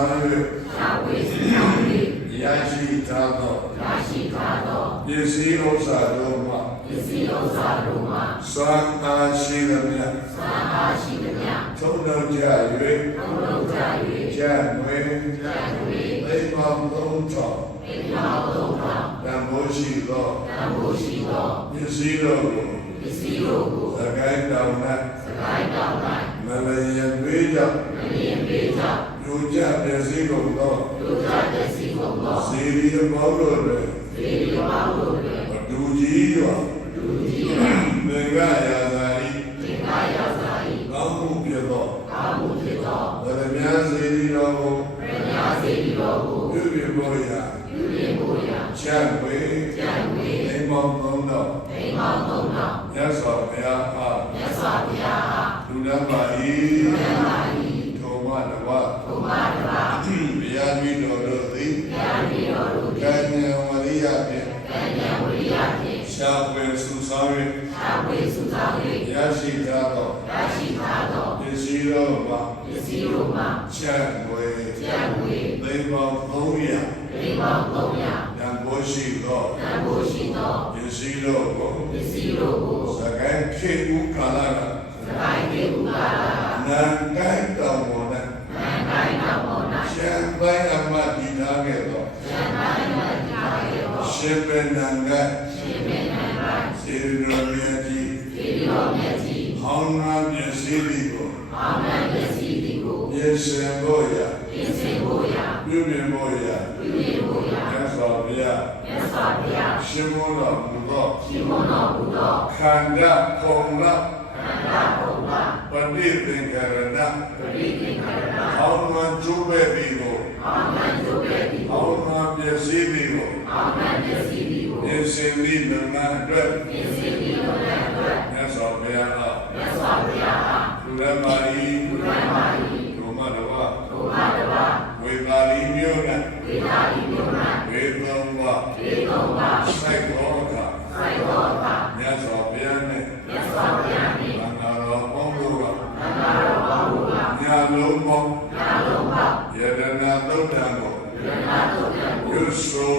ဆောင်၍ရရှိထားသောပစ္စည်းဥစ္စာတို့မှစွမ်းအားရှိသမျှထုံလုပ်ကြ၍ကြံ့ငွေသိမ္မာသုံးထောင်တန်ဖိုးရှိသောပစ္စည်းတို့ကိုသကိုင်းတောင်၌မလျင်ပေးကြောင့်လူကြပစ္စည်းကုန်သောစေရီပေါင်းတို့တွင်ဒူကြီးရောသင်္ကရာဇာဤကောင်းမှုဖြစ်သောဗရမယစေရီတော်ကိုပြုပြင်ဖို့ရာချမ်းဝေသိမ္မာသုံးတော်မြတ်စွာဘုရားအားလူလမ်းပါ၏ထိုမတဝဘုရားမိတော်တို့သည်ကံဉာဏ်ဝရိယဖြင့်ရှားပွေစုဆောင်၍ရရှိထားသောပစ္စည်းတို့မှချမ်းဝေသိမ္မာ300တန်ဖိုးရှိသောပစ္စည်းတို့ကိုစကိုင်းခေဥကာလကနန်ကိုင်းတော်မောနရှမ်းပိုင်းအမတ်ဒီနာခဲ့သောရှင်ပင်နန်ကစေရတော်မြတ်ကြီးဟောင်းနာပစ္စည်းတွေကိုပြင်ဆင်ဖို့ရာပြုပြင်ဖို့ရာမြတ်စွာဘုရားရှင်မောတော်မူသောခန္ဓာခုံလပဋိသင်္ခရဏဟောင်းနာကျိုးပဲ့ပြီးကိုဟောင်းနာပစ္စည်းတွေကိုပြင်ဆင်ပြီးလုံငန်းအတွက်မြတ်စွာဘုရားလူရမကြီးဒုမတဝဝေပါဠိမျိုးနဲ့ဝေသုံးပါစိုက်တော်အခါမြတ်စွာဘုရားနဲ့ဘန္နာတော်ပေါင်းတို့ကညာလုံးပေါင်းယတနာသုတ်တံကိုရွတ်ဆို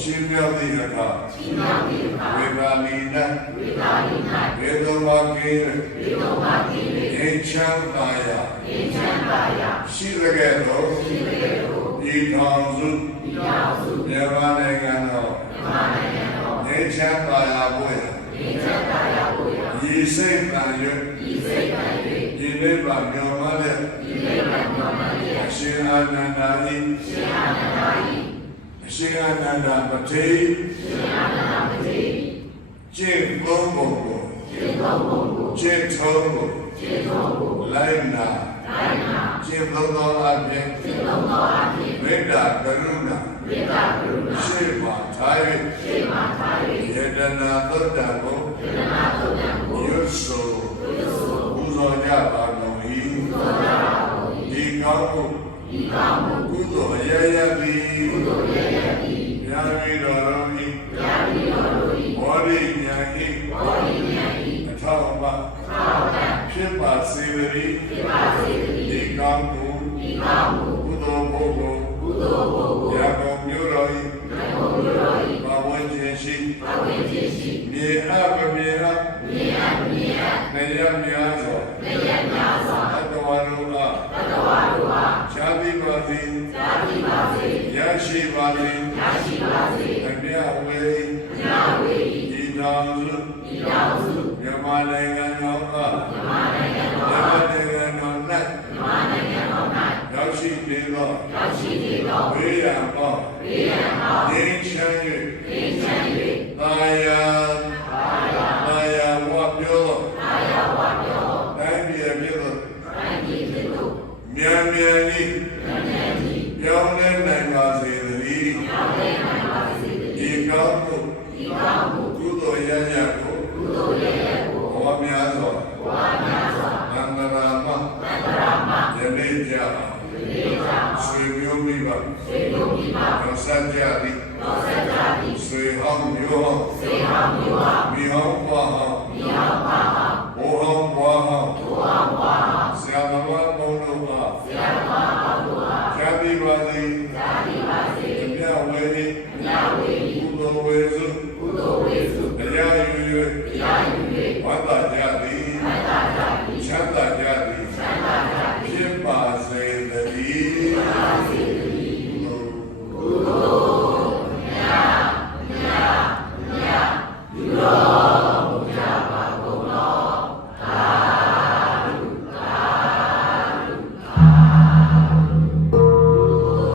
ချင်းမြောက်သည့်အခါဝေပါဠိနဲ့ဝေသုံးပါကိဉ္ချမ်းသာယာရှိရခဲ့သောဒီထောင်စုမြန်မာနိုင်ငံတော်ဉ္ချမ်းသာယာဘုရားဤစိတ်တန်၍ဤနိဗ္ဗာန်မြော်မှတဲ့အရှင်အာနန္ဒာ၏အရှင်အာနန္ဒာပတိကျင့်သုံးပုံကိုကျင့်ထုံးကိုလိုက်နာကျင့်သုံးသောအပြင်မေတ္တာကရုဏာရှိမှထား၍ယတနာသုတ္တံကိုရွတ်ဆိုပူဇော်ကြပါကုန်၏ဒီကောင်းမှုကုသိုလ်အရရသည်မြတ်ဝိတော်တို့၏ဘောဓိဉာဏ်၏အထောက်အပံ့ဖြစ်ပါစေတည်းဒီကောင်းမှုကုသိုလ်ဘုရားရာဂုံမျိုးတော်၏ဘဝခြင်းရှိမြေအပ်ပမြေအပ်နေရများစွာသတ္တဝါတို့အားချာတိပါစေရရှိပါစေအမြတ်ဝေဒီတော်စုမြန်မာနိုင်ငံတော်မြန်မာနိုင်ငံတော်၌ရောက်ရှိနေသောဝေးရန်ပေါငြိမ်းချမ်း၍သာယာဝပြောတိုင်းပြည်ဖြစ်သောမြန်ဤပြောင်းလဲနိုင်ပါစေသတည်းဒီကောင်းမှုကုသိုလ်ရရကိုဘဝများစွာသံဃာမယနေ့ကြဆွေမျိုးမိဘတော်စကြသည်ဆွေဟောင်းမျိုးဟောင်းမိဟောင်းဘွားဟောင်းဘိုးဟောင်းဘွားဟောင်းဆရာတော်ဘုန်းတော် ပါစေမြတ်ဝေဒီကုသိုလ်ဝေစုတရားယူ၍ဝတ္တကြ